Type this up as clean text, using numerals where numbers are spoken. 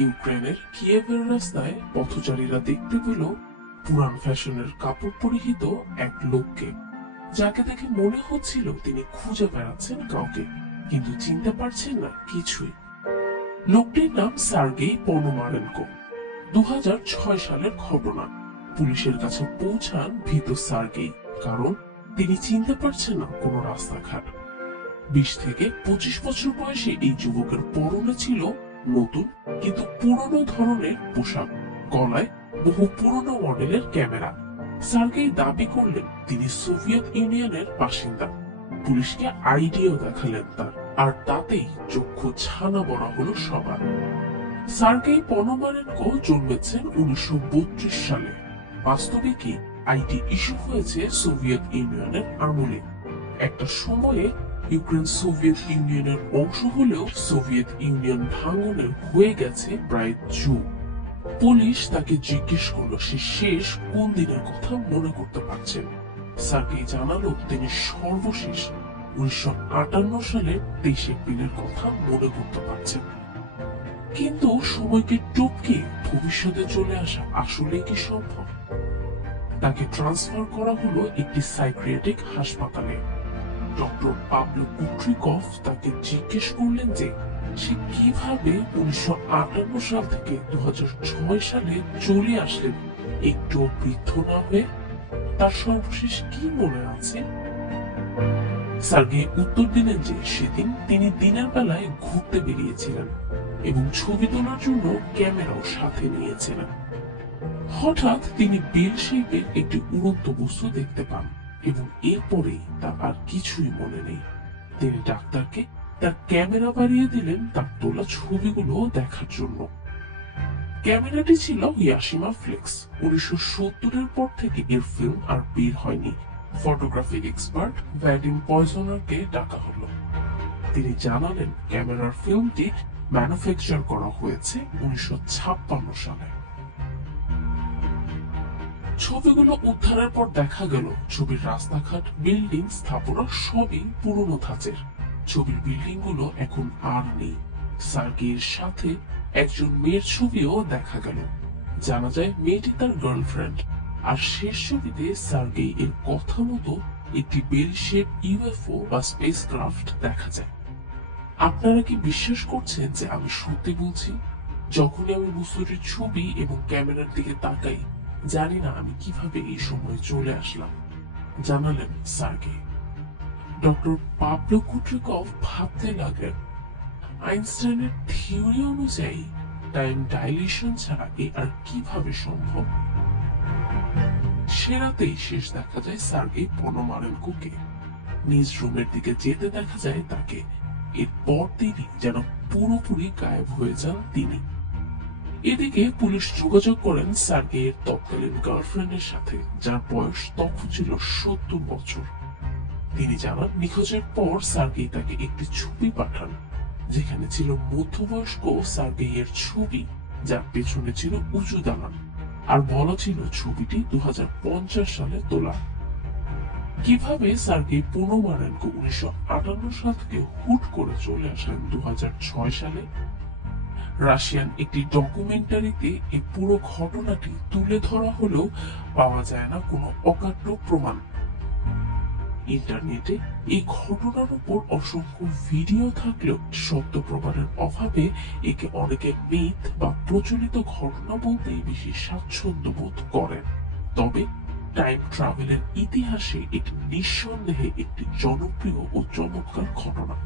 ইউক্রেনের কিয়েভের রাস্তায় পথচারীরা দেখতে পেল পুরান ফ্যাশনের কাপড় পরিহিত এক লোককে, যাকে দেখে মনে হচ্ছিল তিনি খুঁজে বেড়াচ্ছেন কাউকে, কিন্তু চিনতে পারছেন না কিছুই। লোকটির নাম সার্গেই পনোমারেনকো। 2006 সালের ঘটনা। পুলিশের কাছে পৌঁছান ভীত সার্গেই, কারণ তিনি চিনতে পারছেন না কোনো রাস্তাঘাট। 20 থেকে 25 বছর বয়সী এই যুবকের পরনে ছিল নতুন কিন্তু পুরনো ধরনের পোশাক, গলায় বহু পুরনো মডেলের ক্যামেরা। সার্গেই দাবি করলেন তিনি সোভিয়েত ইউনিয়নের বাসিন্দা। পুলিশকে আইডিও দেখালেন তার, আর তাতেই চক্ষু ছানা বড়া হলো সবার। সার্গেই পনোমারেনকো জন্মেছেন 1932 সালে। বাস্তবে কি আইটি ইস্যু হয়েছে সোভিয়েত ইউনিয়নের আমলে। একটা সময়ে ইউক্রেন সোভিয়েত ইউনিয়নের অংশ হলেও সোভিয়েত ইউনিয়ন ভাঙনের হয়ে গেছে প্রায় যুগ। পুলিশ তাকে জিজ্ঞেস করলো সে শেষ কোন দিনের কথা মনে করতে পারছেন। সার্গেই জানালো তিনি সর্বশেষ 1958 সালের 23 এপ্রিলের কথা মনে করতে পারছেন। কিন্তু সময়কে টপকে ভবিষ্যতে চলে আসা আসলে কি সম্ভব? তাকে ট্রান্সফার করা হলো একটি সাইকিয়াট্রিক হাসপাতালে। ডক্টর পাবলো কুট্রিকভ তাকে জিজ্ঞেস করলেন যে সে কিভাবে 1958 সাল থেকে 2006 সালে চলে আসলেন একটু বৃদ্ধ না হয়ে। তার সর্বশেষ কি মনে আছে? সার্গেই উত্তর দিলেন যে সেদিন তিনি দিনের বেলায় ঘুরতে বেরিয়েছিলেন এবং ছবি তোলার জন্য ক্যামেরাও সাথে নিয়েছিলেন। হঠাৎ তিনি বেল শেপের একটি উড়ন্ত বস্তু দেখতে পান এবং এরপরেই তার আর কিছুই মনে নেই। তিনি ডাক্তারকে তার ক্যামেরা বাড়িয়ে দিলেন তার তোলা ছবিগুলো দেখার জন্য। ক্যামেরাটি ছিল ইয়াশিমা ফ্লেক্স। 1970-এর পর থেকে এর ফিল্ম আর বের হয়নি। ফটোগ্রাফি এক্সপার্ট ভ্যাডিম পয়জনারকে ডাকা হলো। তিনি জানালেন ক্যামেরার ফিল্মটি ম্যানুফ্যাকচার করা হয়েছে 1956 সালে। ছবিগুলো উদ্ধারের পর দেখা গেল ছবির রাস্তাঘাট, বিল্ডিং, স্থাপনা সবই পুরনো ধাঁচের। ছবির বিল্ডিং গুলো এখন আর নেই। সার্গেইয়ের সাথে একজন মেয়ের ছবিও দেখা গেল। জানা যায় মেয়েটি তার গার্লফ্রেন্ড। আর শেষ ছবিতে সার্গেই এর কথা মতো একটি বেল শেপ ইউএফও বা স্পেস ক্রাফট দেখা যায়। আপনারা কি বিশ্বাস করছেন যে আমি সত্যি বলছি? যখনই আমি বস্তুটির ছবি এবং ক্যামেরার দিকে তাকাই, জানি না আমি কিভাবে এই সময় চলে আসলাম, জানালেন সার্গেই। ডক্টর পাবলো কুট্রিকভ ভাবতে লাগলেন, আইনস্টাইনের থিওরি অনুযায়ী টাইম ডাইলেশন ছাড়া এ আর কিভাবে সম্ভব? সে রাতেই শেষ দেখা যায় সার্গেই পনোমারেনকোকে। নিজ রুমের দিকে যেতে দেখা যায় তাকে। এরপর তিনি যেন পুরোপুরি গায়েব হয়ে যান তিনি। এদিকে পুলিশ যোগাযোগ করেন সার্গেইয়ের তৎকালীন গার্লফ্রেন্ডের সাথে, যার বয়স তখন ছিল 70 বছর। তিনি জানান নিখোঁজের পর সার্গেই তাকে একটি ছবি পাঠান, যেখানে ছিল মধ্যবয়স্ক সার্গেইয়ের ছবি, যার পেছনে ছিল উঁচু দালান, আর বলা ছিল ছবিটি 2050 সালে তোলা। কিভাবে সার্গেই পনোমারেনকো 1958 সাল থেকে হুট করে চলে আসেন 2006 সালে? রাশিয়ান একটি ডকুমেন্টারিতে এই পুরো ঘটনাটি তুলে ধরা হলেও পাওয়া যায় না কোনো অকাট্য প্রমাণ। ইন্টারনেটে এই ঘটনার উপর অসংখ্য ভিডিও থাকলেও সত্য প্রমাণের অভাবে একে অনেকে মিথ বা প্রচলিত ঘটনা বলতেই বেশি স্বাচ্ছন্দ্য বোধ করেন। তবে টাইম ট্রাভেলের ইতিহাসে এটি নিঃসন্দেহে একটি জনপ্রিয় ও চমৎকার ঘটনা।